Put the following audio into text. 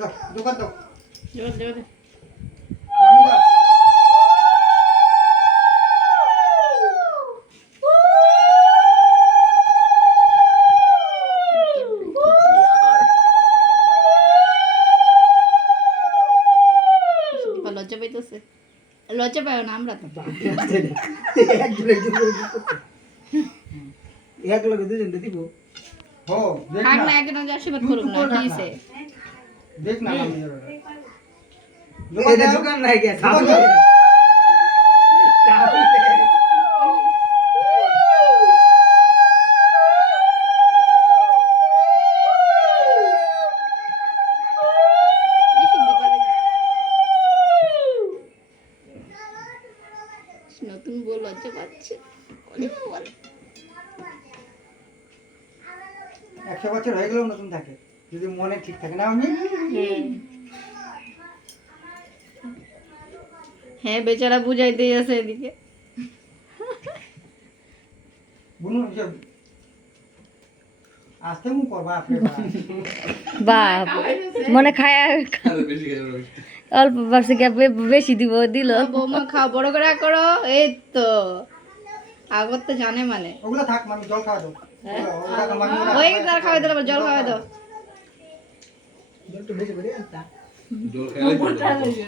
দাও দোকান দাও। জোর জোর দাও লজ্জা পাইতেছে। লজ্জা পাই না আমরা তো। এক লগে দুজনটা দিব। হো দেখ না আগে আশীর্বাদ করুক না কি হইছে? নতুন বউ লজ্জা পাচ্ছে। ওরে বাবা একশো বছর হয়ে গেলেও নতুন থাকে। যদি মনে ঠিক থাকে। না। আমি হ্যাঁ বেচারা বুঝাইতেই আছে এদিকে। বুনু যে আসতে মু করবা আপনি বাপ মনে খায় অল্প বেশি দিব দিল। বৌমা খাও বড় করে করো। এই তো। আগত তো জানে মানে। ওগুলো থাক মামি জল খাওয়া দাও। ওই তার খাওয়াই দিলে জল খাওয়াই দাও। একটু বেশি করে আনতা জল খেলে